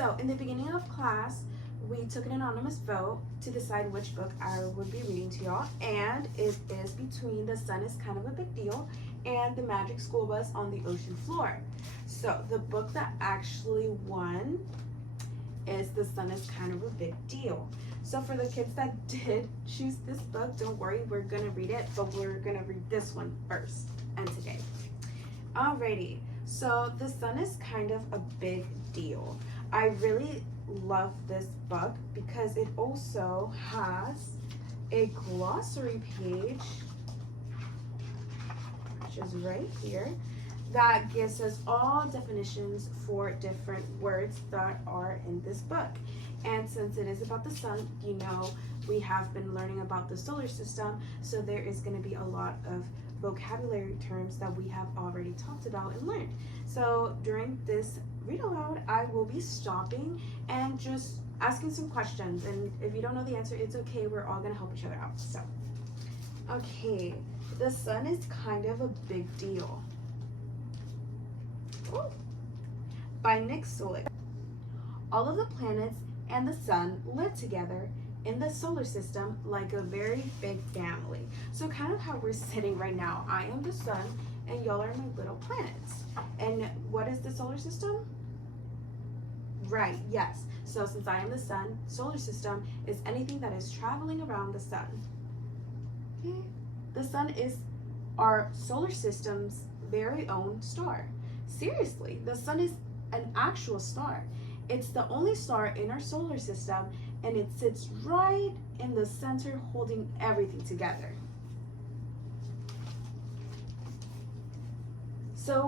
So in the beginning of class, we took an anonymous vote to decide which book I would be reading to y'all, and it is between The Sun is Kind of a Big Deal and The Magic School Bus on the Ocean Floor. So the book that actually won is The Sun is Kind of a Big Deal. So for the kids that did choose this book, don't worry, we're gonna read it, but we're gonna read this one first and today. Alrighty, so The Sun is Kind of a Big Deal. I really love this book because it also has a glossary page, which is right here, that gives us all definitions for different words that are in this book. And since it is about the sun, you know, we have been learning about the solar system, so there is going to be a lot of vocabulary terms that we have already talked about and learned. So during this read aloud, I will be stopping and just asking some questions, and if you don't know the answer, it's okay, we're all going to help each other out. So okay, the sun is kind of a big deal. Ooh. By Nick Solik. All of the planets and the sun live together in the solar system like a very big family. So kind of how we're sitting right now. I am the sun and y'all are my little planets. And what is the solar system? Right, yes. So since I am the sun, solar system is anything that is traveling around the sun. Okay. The sun is our solar system's very own star. Seriously, the sun is an actual star. It's the only star in our solar system, and it sits right in the center holding everything together. So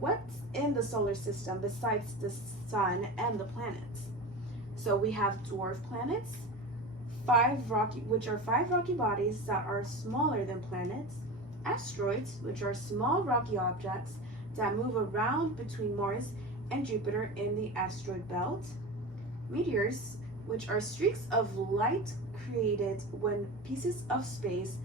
what's in the solar system besides the sun and the planets? So we have dwarf planets, which are five rocky bodies that are smaller than planets, asteroids, which are small rocky objects that move around between Mars and Jupiter in the asteroid belt, meteors, which are streaks of light created when pieces of space,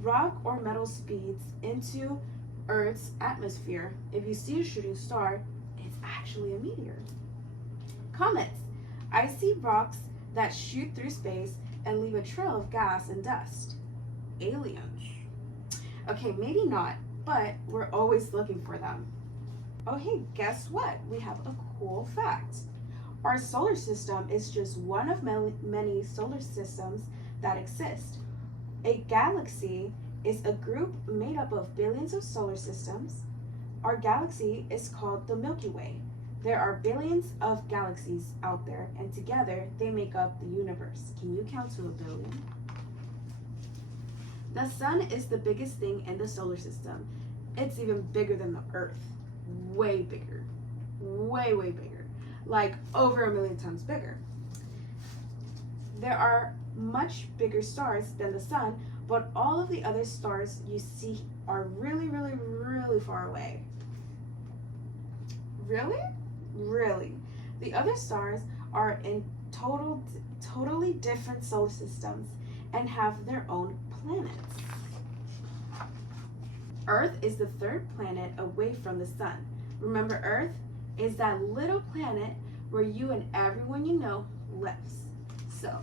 rock or metal speeds into Earth's atmosphere. If you see a shooting star, it's actually a meteor. Comets, icy rocks that shoot through space and leave a trail of gas and dust. Aliens. Okay, maybe not, but we're always looking for them. Oh hey, guess what? We have a cool fact. Our solar system is just one of many solar systems that exist. A galaxy is a group made up of billions of solar systems. Our galaxy is called the Milky Way. There are billions of galaxies out there, and together they make up the universe. Can you count to 1 billion? The sun is the biggest thing in the solar system. It's even bigger than the Earth. Way bigger. Way, way bigger. Like over 1 million times bigger. There are much bigger stars than the sun, but all of the other stars you see are really, really, really far away. Really? Really. The other stars are in totally different solar systems and have their own planets. Earth is the third planet away from the sun. Remember, Earth is that little planet where you and everyone you know lives. So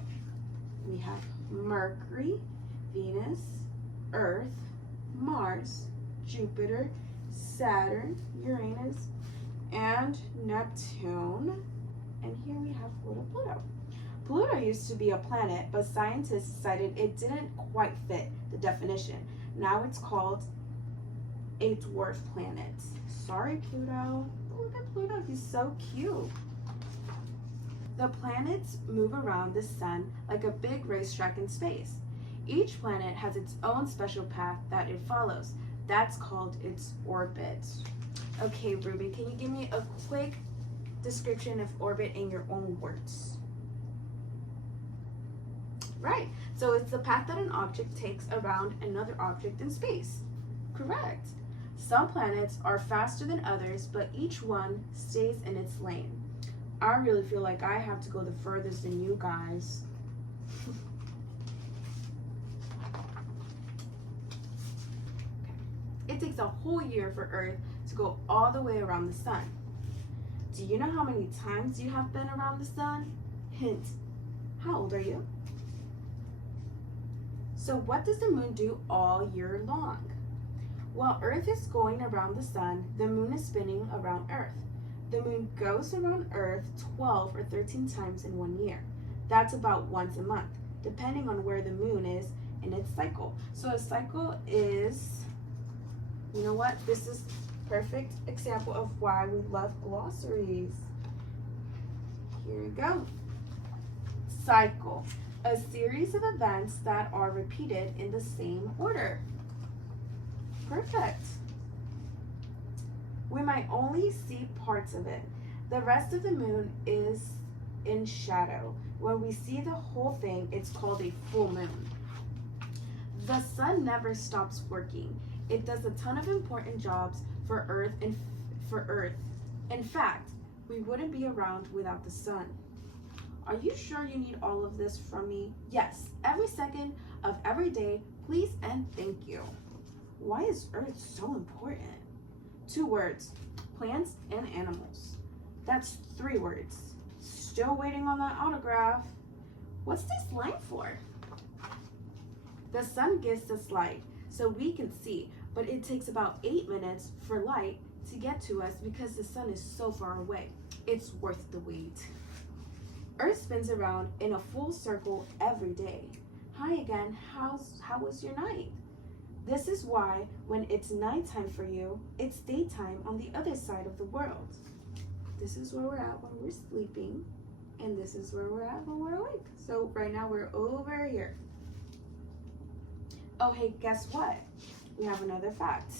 we have Mercury, Venus, Earth, Mars, Jupiter, Saturn, Uranus, and Neptune. And here we have little Pluto. Pluto used to be a planet, but scientists decided it didn't quite fit the definition. Now it's called a dwarf planet. Sorry, Pluto. Look at Pluto, he's so cute. The planets move around the sun like a big racetrack in space. Each planet has its own special path that it follows. That's called its orbit. Okay, Ruby, can you give me a quick description of orbit in your own words? Right, so it's the path that an object takes around another object in space. Correct. Some planets are faster than others, but each one stays in its lane. I really feel like I have to go the furthest than you guys. It takes a whole year for Earth to go all the way around the sun. Do you know how many times you have been around the sun? Hint, how old are you? So what does the moon do all year long? While Earth is going around the sun, the moon is spinning around Earth. The moon goes around Earth 12 or 13 times in 1 year. That's about once a month, depending on where the moon is in its cycle. So a cycle is, you know what? This is perfect example of why we love glossaries. Here we go. Cycle, a series of events that are repeated in the same order. Perfect. We might only see parts of it. The rest of the moon is in shadow. When we see the whole thing, it's called a full moon. The sun never stops working. It does a ton of important jobs for Earth. In fact, we wouldn't be around without the sun. Are you sure you need all of this from me? Yes, every second of every day, please and thank you. Why is Earth so important? 2 words, plants and animals. That's 3 words. Still waiting on that autograph. What's this line for? The sun gives us light so we can see, but it takes about 8 minutes for light to get to us because the sun is so far away. It's worth the wait. Earth spins around in a full circle every day. Hi again, how was your night? This is why when it's nighttime for you, it's daytime on the other side of the world. This is where we're at when we're sleeping, and this is where we're at when we're awake. So right now we're over here. Oh, hey, guess what? We have another fact.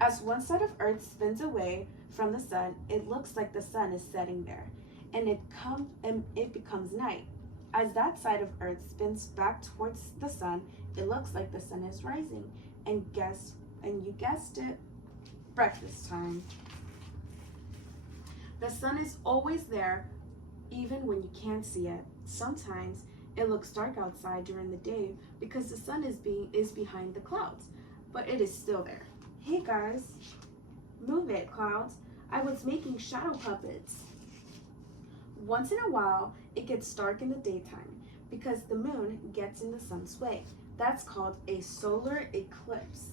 As one side of Earth spins away from the sun, it looks like the sun is setting there, and it becomes night. As that side of Earth spins back towards the sun, it looks like the sun is rising. And you guessed it, breakfast time. The sun is always there, even when you can't see it. Sometimes it looks dark outside during the day because the sun is behind the clouds, but it is still there. Hey guys, move it, clouds. I was making shadow puppets. Once in a while, it gets dark in the daytime because the moon gets in the sun's way. That's called a solar eclipse.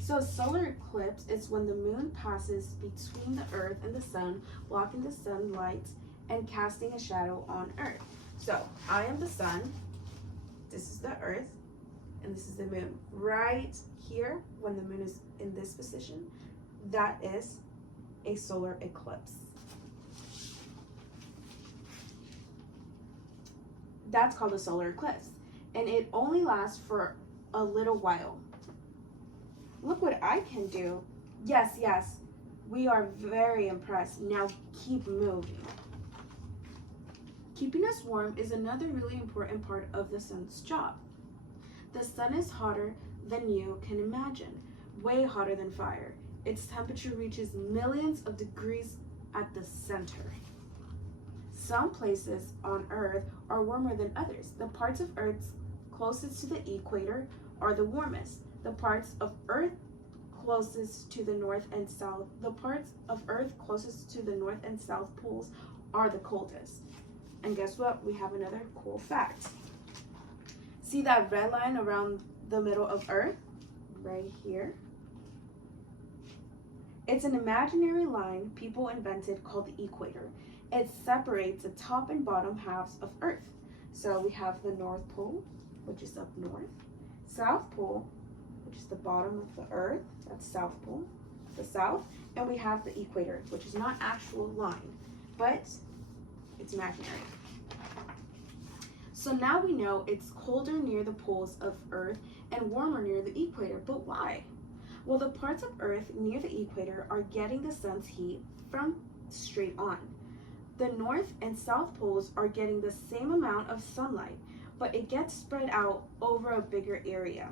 So a solar eclipse is when the moon passes between the Earth and the sun, blocking the sunlight and casting a shadow on Earth. So I am the sun, this is the Earth, and this is the moon. Right here, when the moon is in this position, that is a solar eclipse. That's called a solar eclipse, and it only lasts for a little while. Look what I can do. Yes, we are very impressed. Now keep moving. Keeping us warm is another really important part of the sun's job. The sun is hotter than you can imagine, way hotter than fire. Its temperature reaches millions of degrees at the center. Some places on Earth are warmer than others. The parts of Earth closest to the equator are the warmest. The parts of Earth closest to the north and south poles are the coldest. And guess what? We have another cool fact. See that red line around the middle of Earth? Right here. It's an imaginary line people invented called the equator. It separates the top and bottom halves of Earth. So we have the North Pole, which is up north, South Pole, which is the bottom of the Earth, that's South Pole, the south, and we have the equator, which is not actual line, but it's imaginary. So now we know it's colder near the poles of Earth and warmer near the equator, but why? Well, the parts of Earth near the equator are getting the sun's heat from straight on. The north and south poles are getting the same amount of sunlight, but it gets spread out over a bigger area.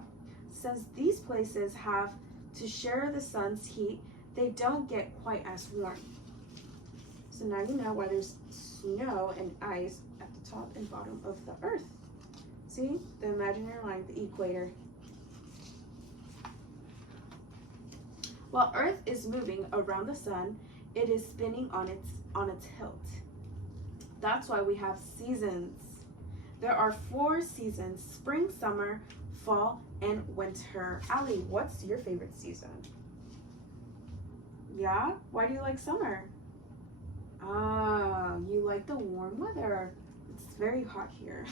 Since these places have to share the sun's heat, they don't get quite as warm. So now you know why there's snow and ice at the top and bottom of the Earth. See, the imaginary line, the equator. While Earth is moving around the sun, It is spinning on a tilt. That's why we have seasons. There are 4 seasons: spring, summer, fall, and winter. Allie, what's your favorite season? Yeah? Why do you like summer? Ah, you like the warm weather. It's very hot here.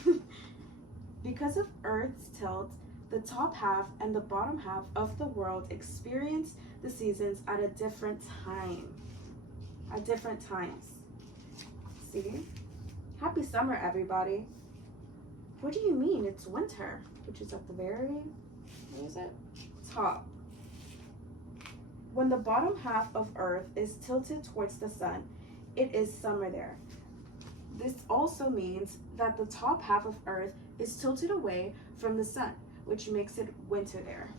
Because of Earth's tilt, the top half and the bottom half of the world experience the seasons at a different time. At different times. See? Happy summer, everybody. What do you mean? It's winter, which is at the very, what is it? Top. When the bottom half of Earth is tilted towards the sun, it is summer there. This also means that the top half of Earth is tilted away from the sun, which makes it winter there.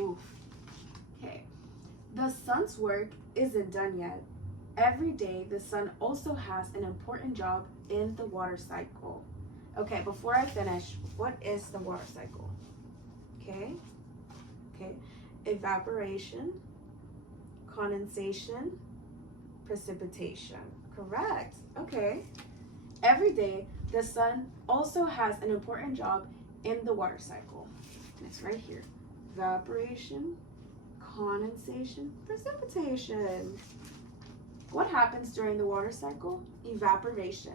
Oof. Okay. The sun's work isn't done yet. Every day, the sun also has an important job in the water cycle. Okay, before I finish, what is the water cycle? Okay. Evaporation, condensation, precipitation. Correct. Okay. Every day, the sun also has an important job in the water cycle. It's right here. Evaporation, condensation, precipitation. What happens during the water cycle? Evaporation.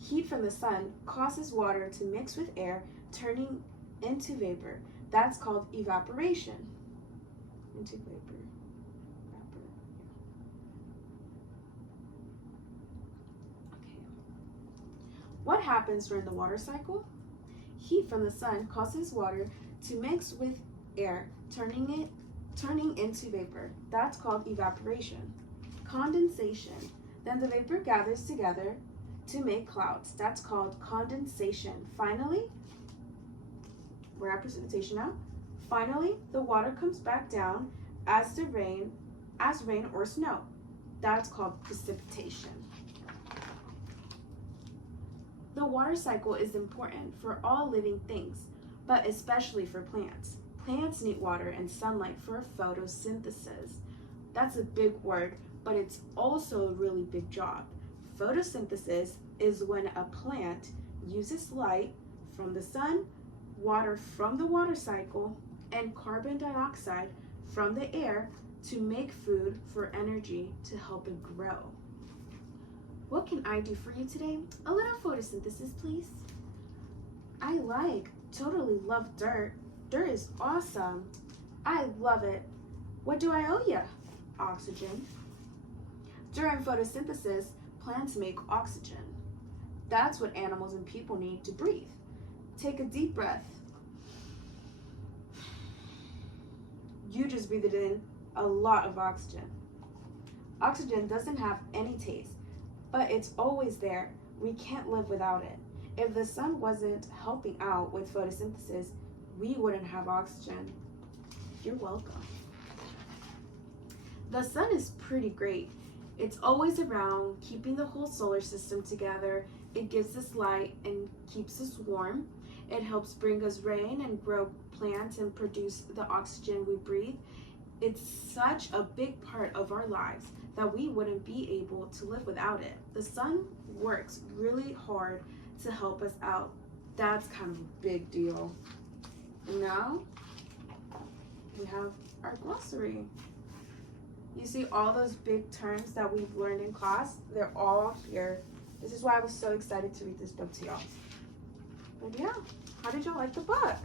Heat from the sun causes water to mix with air, turning into vapor. That's called evaporation. Into vapor. Okay. What happens during the water cycle? Heat from the sun causes water to mix with air, turning into vapor. That's called evaporation. Condensation. Then the vapor gathers together to make clouds. That's called condensation. Finally, we're at precipitation now. Finally, the water comes back down as rain or snow. That's called precipitation. The water cycle is important for all living things, but especially for plants. Plants need water and sunlight for photosynthesis. That's a big word, but it's also a really big job. Photosynthesis is when a plant uses light from the sun, water from the water cycle, and carbon dioxide from the air to make food for energy to help it grow. What can I do for you today? A little photosynthesis, please. Totally love dirt. Dirt is awesome. I love it. What do I owe you? Oxygen. During photosynthesis, plants make oxygen. That's what animals and people need to breathe. Take a deep breath. You just breathed in a lot of oxygen. Oxygen doesn't have any taste, but it's always there. We can't live without it. If the sun wasn't helping out with photosynthesis, we wouldn't have oxygen. You're welcome. The sun is pretty great. It's always around, keeping the whole solar system together. It gives us light and keeps us warm. It helps bring us rain and grow plants and produce the oxygen we breathe. It's such a big part of our lives that we wouldn't be able to live without it. The sun works really hard to help us out. That's kind of a big deal. And now we have our glossary. You see all those big terms that we've learned in class? They're all here. This is why I was so excited to read this book to y'all. But yeah, how did y'all like the book?